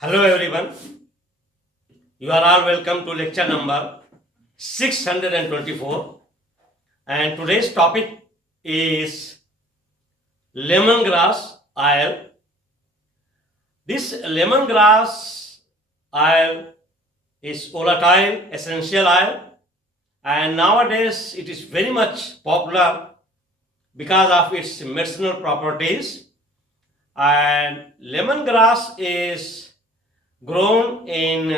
Hello everyone, you are all welcome to lecture number 624, and today's topic is lemongrass oil. This lemongrass oil is volatile essential oil, and nowadays it is very much popular because of its medicinal properties. And lemongrass is grown in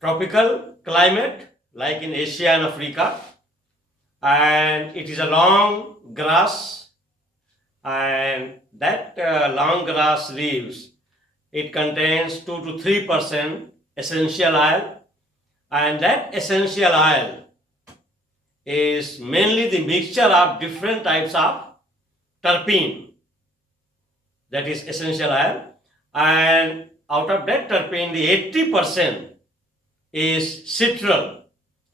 tropical climate like in Asia and Africa, and it is a long grass, and that long grass leaves, it contains 2 to 3% essential oil, and that essential oil is mainly the mixture of different types of terpene, that is essential oil, and out of that terpene the 80% is citral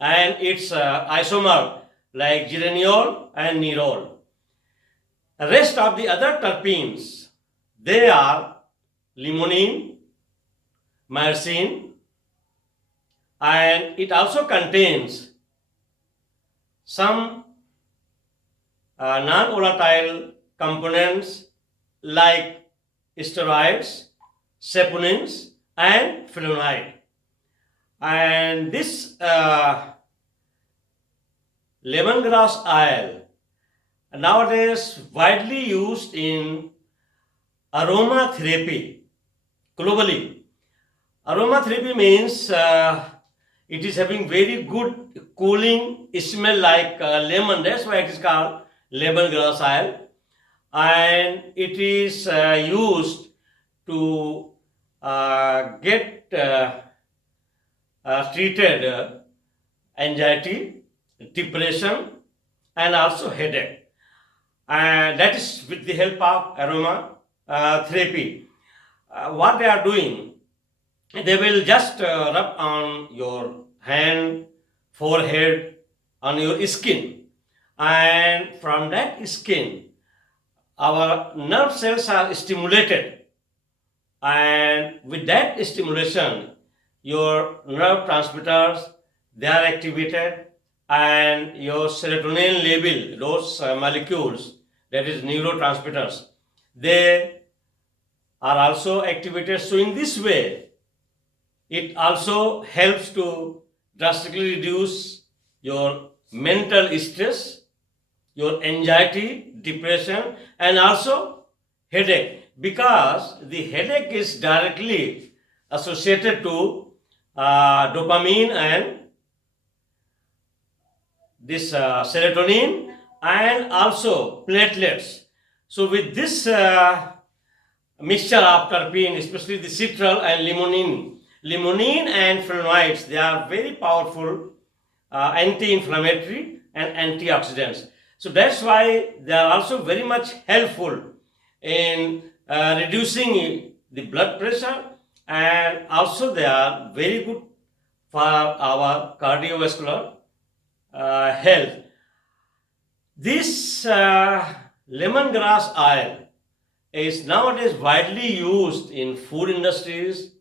and its isomer like geraniol and nerol. The rest of the other terpenes, they are limonene, myrcene, and it also contains some non-volatile components like steroids, saponins, and flavonoid. And this lemongrass oil nowadays widely used in aromatherapy globally. Aromatherapy means it is having very good cooling smell like lemon. That's why it is called lemongrass oil, and it is used to get treated anxiety, depression, and also headache. And that is with the help of aroma therapy. What they are doing, they will just rub on your hand, forehead, on your skin, and from that skin, our nerve cells are stimulated, and with that stimulation, your nerve transmitters, they are activated, and your serotonin level, those molecules, that is neurotransmitters, they are also activated. So in this way, it also helps to drastically reduce your mental stress, your anxiety, depression, and also headache, because the headache is directly associated to dopamine and this serotonin and also platelets. So with this mixture of terpene, especially the citral and limonene and flavonoids, they are very powerful anti-inflammatory and antioxidants. So that's why they are also very much helpful in reducing the blood pressure, and also they are very good for our cardiovascular health. This lemongrass oil is nowadays widely used in food industries,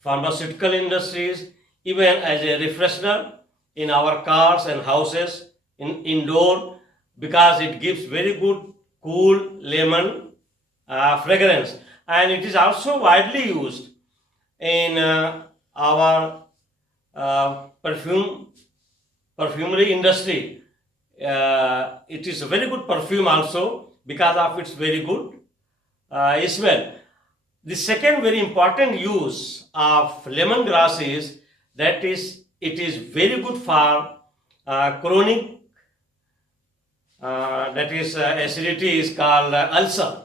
pharmaceutical industries, even as a refreshener in our cars and houses, in indoor, because it gives very good cool lemon fragrance, and it is also widely used in our perfumery industry. It is a very good perfume also because of its very good smell. The second very important use of lemongrass is that is it is very good for chronic, that is acidity is called ulcer,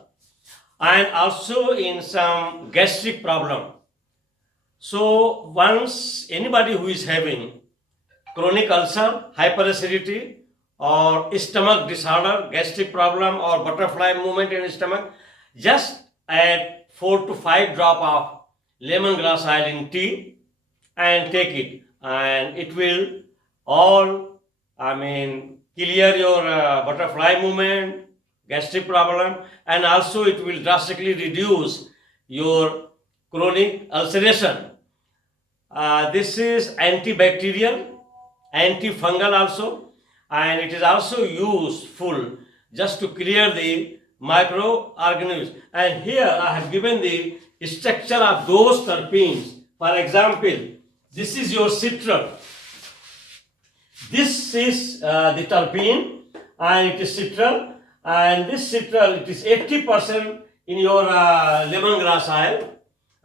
and also in some gastric problem. So once anybody who is having chronic ulcer, hyperacidity, or stomach disorder, gastric problem, or butterfly movement in stomach, just add 4 to 5 drop of lemongrass oil in tea and take it, and it will all, clear your butterfly movement, gastric problem, and also it will drastically reduce your chronic ulceration. This is antibacterial, antifungal also, and it is also useful just to clear the microorganisms. And here I have given the structure of those terpenes. For example, this is your citral. This is the terpene, and it is citral, and this citral, it is 80% in your lemongrass oil.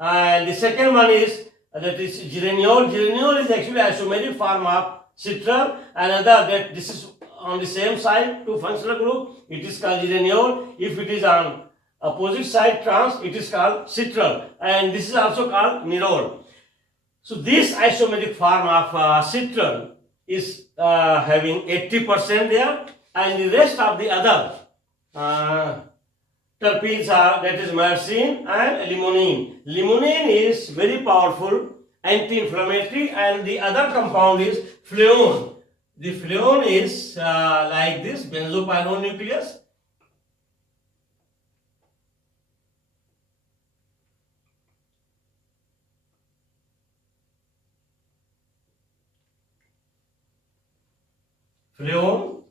And the second one is that is geraniol. Geraniol is actually isomeric form of citral. Another that this is on the same side, two functional group, it is called geraniol. If it is on opposite side trans, it is called citral, and this is also called nerol. So this isomeric form of citral is having 80% there, and the rest of the other terpenes are, that is myrcene and limonene. Limonene is very powerful anti-inflammatory, and the other compound is fleone. The fleone is like this benzopyrrole nucleus. Fleone.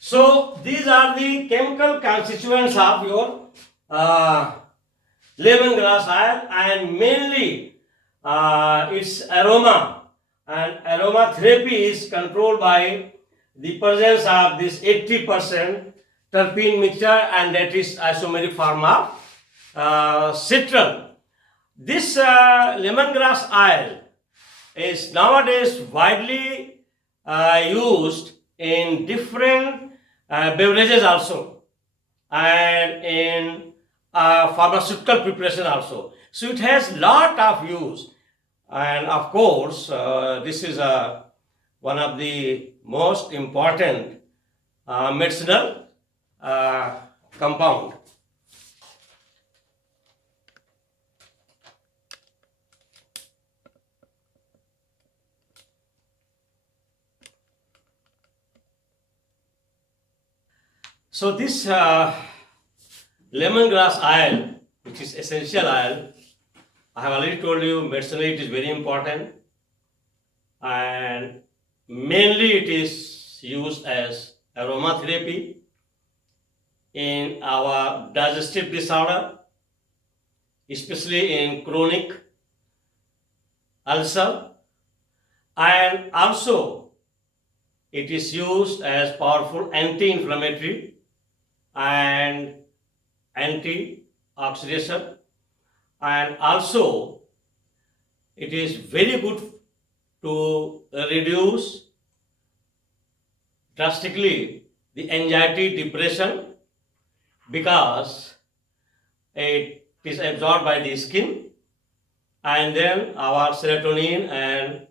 So these are the chemical constituents of your lemongrass oil, and mainly its aroma, and aromatherapy is controlled by the presence of this 80% terpene mixture, and that is isomeric form of citral. This lemongrass oil is nowadays widely used in different beverages also, and in pharmaceutical preparation also. So it has lot of use, and of course this is one of the most important medicinal compound. So this lemongrass oil, which is essential oil, I have already told you medicinally it is very important, and mainly it is used as aromatherapy in our digestive disorder, especially in chronic ulcer, and also it is used as powerful anti-inflammatory and antioxidation, and also it is very good to reduce drastically the anxiety, depression, because it is absorbed by the skin, and then our serotonin and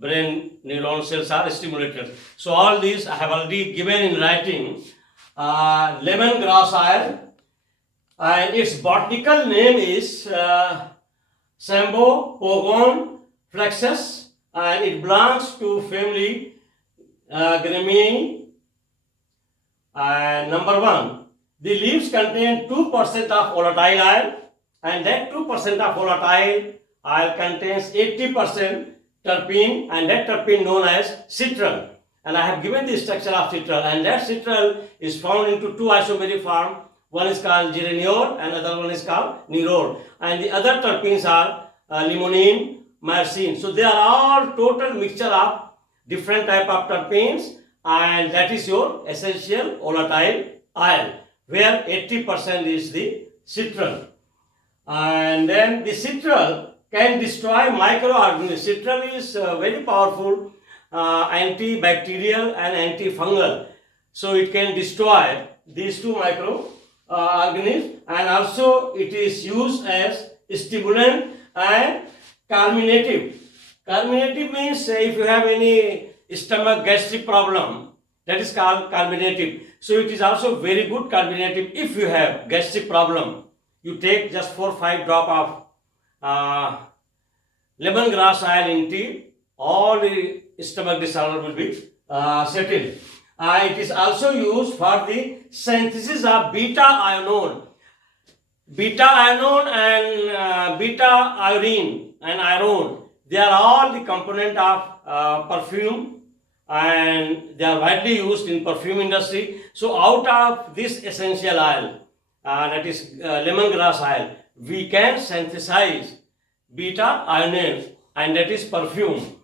brain neuron cells are stimulated. So all these I have already given in writing. Lemongrass oil, and its botanical name is Sambopogon flexus, and it belongs to family Gramineae. Number 1, the leaves contain 2% of volatile oil, and that 2% of volatile oil contains 80% terpene, and that terpene known as citral. And I have given the structure of citral, and that citral is found into two isomeric form. One is called geraniol, and another one is called nerol. And the other terpenes are limonene, myrcene. So they are all total mixture of different type of terpenes, and that is your essential volatile oil, where 80% is the citral. And then the citral can destroy microorganisms. Citral is very powerful antibacterial and antifungal. So it can destroy these two microorganisms, and also it is used as stimulant and carminative. Carminative means if you have any stomach gastric problem, that is called carminative. So it is also very good carminative. If you have gastric problem, you take just 4-5 drop of lemongrass oil in tea, all the stomach disorder will be settled. It is also used for the synthesis of beta-ionone. beta iron and beta iodine and iron, they are all the component of perfume, and they are widely used in perfume industry. So out of this essential oil, that is lemongrass oil, we can synthesize beta iodine, and that is perfume,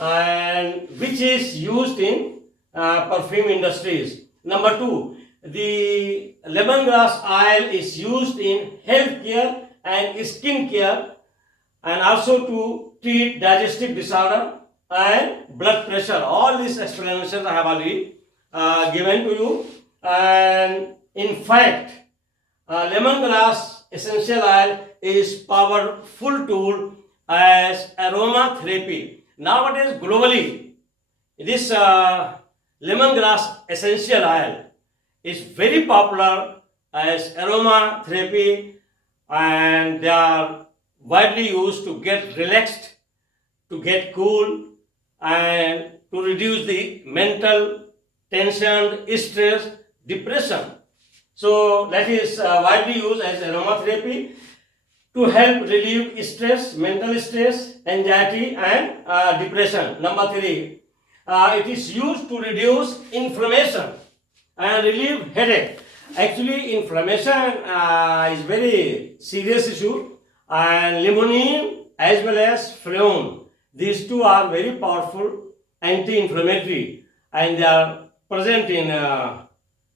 and which is used in perfume industries. Number two, the lemongrass oil is used in healthcare and skin care, and also to treat digestive disorder and blood pressure. All these explanations I have already given to you. And in fact, lemongrass essential oil is powerful tool as aromatherapy. Nowadays, globally, this lemongrass essential oil is very popular as aromatherapy, and they are widely used to get relaxed, to get cool, and to reduce the mental tension, stress, depression. So that is widely used as aromatherapy to help relieve stress, mental stress, anxiety, and depression. Number three, it is used to reduce inflammation and relieve headache. Actually, inflammation is very serious issue, and limonene as well as freon, these two are very powerful anti-inflammatory, and they are present in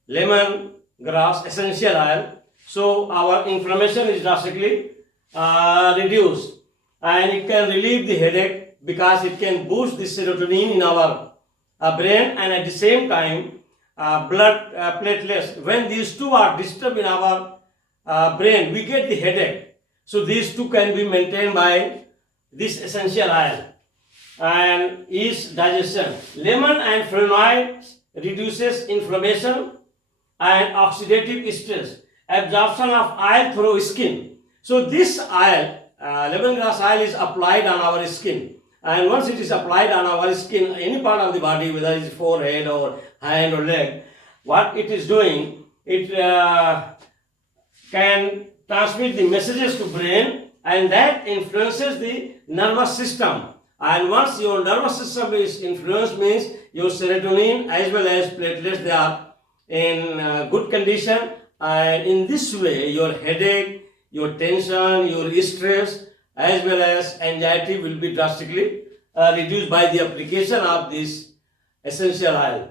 lemongrass essential oil. So our inflammation is drastically reduced, and it can relieve the headache because it can boost the serotonin in our brain, and at the same time blood platelets. When these two are disturbed in our brain, we get the headache. So these two can be maintained by this essential oil, and is digestion. Lemon and flavonoids reduces inflammation and oxidative stress, absorption of oil through skin. So this oil, lemongrass oil, is applied on our skin, and once it is applied on our skin, any part of the body, whether it is forehead or hand or leg, what it is doing, it can transmit the messages to brain, and that influences the nervous system. And once your nervous system is influenced, means your serotonin as well as platelets, they are in good condition, and in this way your headache, your tension, your stress as well as anxiety will be drastically reduced by the application of this essential oil.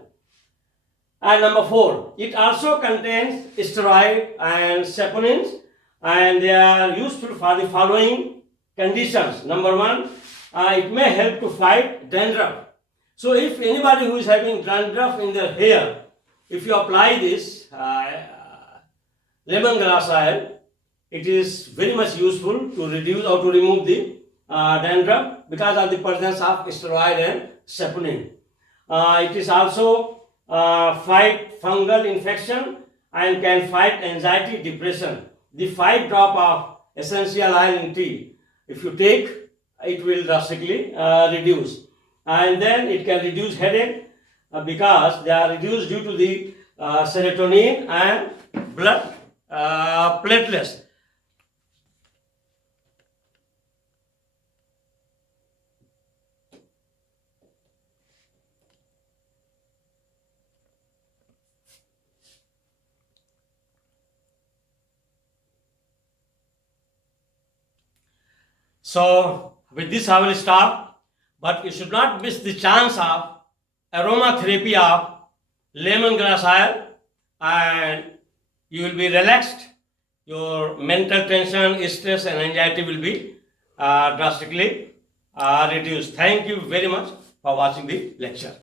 And number four, it also contains steroid and saponins, and they are useful for the following conditions. Number one, it may help to fight dandruff. So if anybody who is having dandruff in their hair, if you apply this lemongrass oil, it is very much useful to reduce or to remove the dandruff because of the presence of steroid and saponin. It is also fight fungal infection and can fight anxiety, depression. The 5 drop of essential oil in tea, if you take, it will drastically reduce. And then it can reduce headache because they are reduced due to the serotonin and blood platelets. So with this I will stop, but you should not miss the chance of aromatherapy of lemongrass oil, and you will be relaxed. Your mental tension, stress and anxiety will be drastically reduced. Thank you very much for watching the lecture.